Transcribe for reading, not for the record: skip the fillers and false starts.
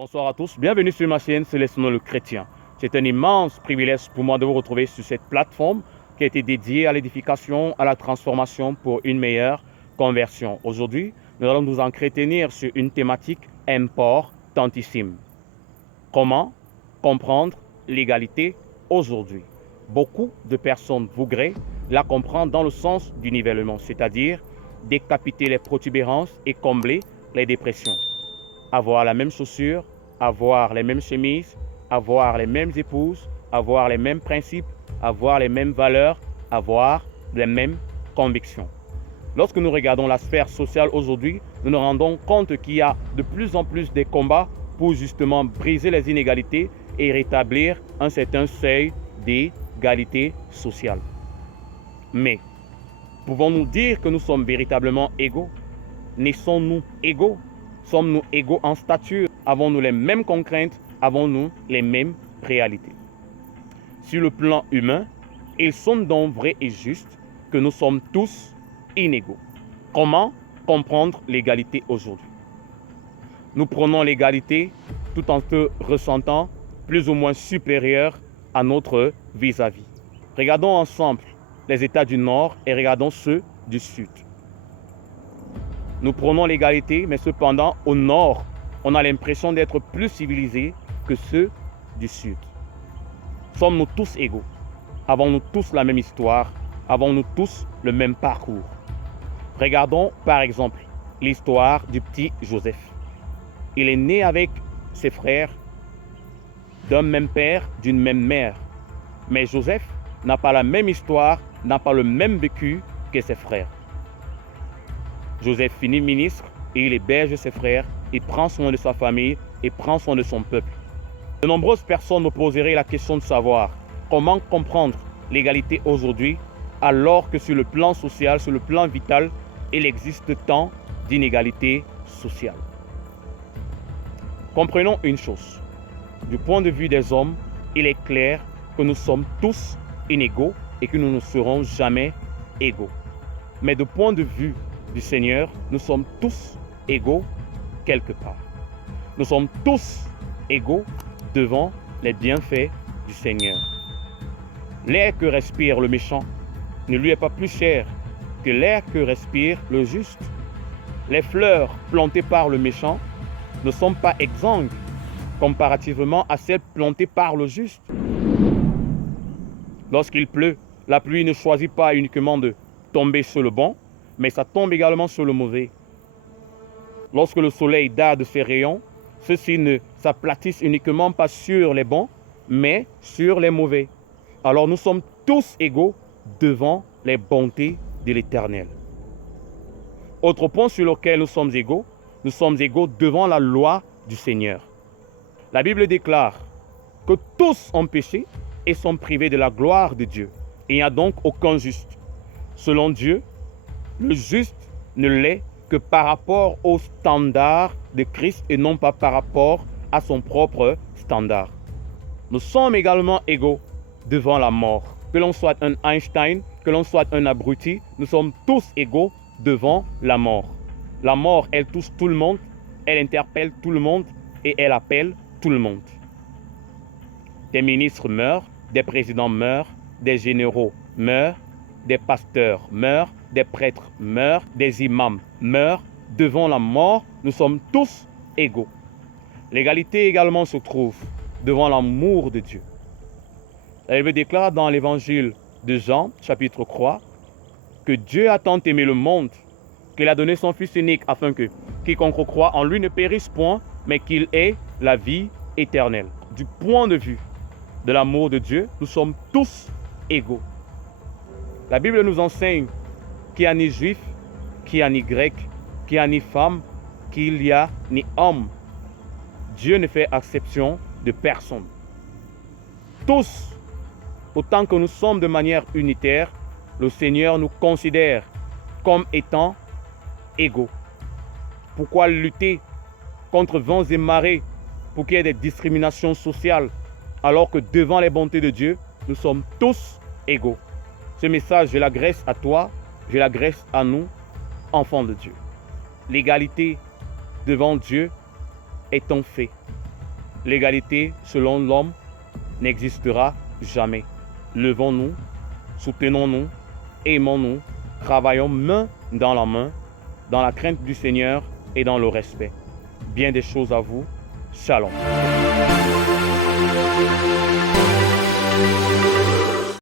Bonsoir à tous, bienvenue sur ma chaîne Sélectionnons le chrétien. C'est un immense privilège pour moi de vous retrouver sur cette plateforme qui a été dédiée à l'édification, à la transformation pour une meilleure conversion. Aujourd'hui, nous allons nous entretenir sur une thématique importantissime. Comment comprendre l'égalité aujourd'hui? Beaucoup de personnes voudraient la comprendre dans le sens du nivellement, c'est-à-dire décapiter les protubérances et combler les dépressions. Avoir la même chaussure, avoir les mêmes chemises, avoir les mêmes épouses, avoir les mêmes principes, avoir les mêmes valeurs, avoir les mêmes convictions. Lorsque nous regardons la sphère sociale aujourd'hui, nous nous rendons compte qu'il y a de plus en plus de combats pour justement briser les inégalités et rétablir un certain seuil d'égalité sociale. Mais, pouvons-nous dire que nous sommes véritablement égaux? Naissons-nous égaux? Sommes-nous égaux en stature? Avons-nous les mêmes contraintes? Avons-nous les mêmes réalités? Sur le plan humain, il semble donc vrai et juste que nous sommes tous inégaux. Comment comprendre l'égalité aujourd'hui? Nous prenons l'égalité tout en se ressentant plus ou moins supérieur à notre vis-à-vis. Regardons ensemble les États du Nord et regardons ceux du Sud. Nous prenons l'égalité, mais cependant, au Nord, on a l'impression d'être plus civilisés que ceux du Sud. Sommes-nous tous égaux? Avons-nous tous la même histoire? Avons-nous tous le même parcours? Regardons par exemple l'histoire du petit Joseph. Il est né avec ses frères d'un même père, d'une même mère. Mais Joseph n'a pas la même histoire, n'a pas le même vécu que ses frères. Joseph finit ministre et il héberge ses frères, il prend soin de sa famille et prend soin de son peuple. De nombreuses personnes me poseraient la question de savoir comment comprendre l'égalité aujourd'hui alors que sur le plan social, sur le plan vital, il existe tant d'inégalités sociales. Comprenons une chose. Du point de vue des hommes, il est clair que nous sommes tous inégaux et que nous ne serons jamais égaux. Mais du point de vue du Seigneur, nous sommes tous égaux quelque part. Nous sommes tous égaux devant les bienfaits du Seigneur. L'air que respire le méchant ne lui est pas plus cher que l'air que respire le juste. Les fleurs plantées par le méchant ne sont pas exsangues comparativement à celles plantées par le juste. Lorsqu'il pleut, la pluie ne choisit pas uniquement de tomber sur le bon, mais ça tombe également sur le mauvais. Lorsque le soleil darde ses rayons, ceux-ci ne s'aplatissent uniquement pas sur les bons, mais sur les mauvais. Alors nous sommes tous égaux devant les bontés de l'Éternel. Autre point sur lequel nous sommes égaux devant la loi du Seigneur. La Bible déclare que tous ont péché et sont privés de la gloire de Dieu. Il n'y a donc aucun juste. Selon Dieu, le juste ne l'est que par rapport au standard de Christ et non pas par rapport à son propre standard. Nous sommes également égaux devant la mort. Que l'on soit un Einstein, que l'on soit un abruti, nous sommes tous égaux devant la mort. La mort, elle touche tout le monde, elle interpelle tout le monde et elle appelle tout le monde. Des ministres meurent, des présidents meurent, des généraux meurent, des pasteurs meurent, des prêtres meurent, des imams meurent. Devant la mort, nous sommes tous égaux. L'égalité également se trouve devant l'amour de Dieu. La Bible déclare dans l'évangile de Jean, chapitre 3, que Dieu a tant aimé le monde qu'il a donné son Fils unique afin que quiconque croit en lui ne périsse point, mais qu'il ait la vie éternelle. Du point de vue de l'amour de Dieu, nous sommes tous égaux. La Bible nous enseigne qu'il n'y a ni juif, qu'il n'y a ni grec, qu'il n'y a ni femme, qu'il n'y a ni homme. Dieu ne fait exception de personne. Tous, autant que nous sommes de manière unitaire, le Seigneur nous considère comme étant égaux. Pourquoi lutter contre vents et marées pour qu'il y ait des discriminations sociales alors que devant les bontés de Dieu, nous sommes tous égaux? Ce message, je l'adresse à toi, je l'adresse à nous, enfants de Dieu. L'égalité devant Dieu est un fait. l'égalité selon l'homme n'existera jamais. Levons-nous, soutenons-nous, aimons-nous, travaillons main dans la crainte du Seigneur et dans le respect. Bien des choses à vous. Shalom.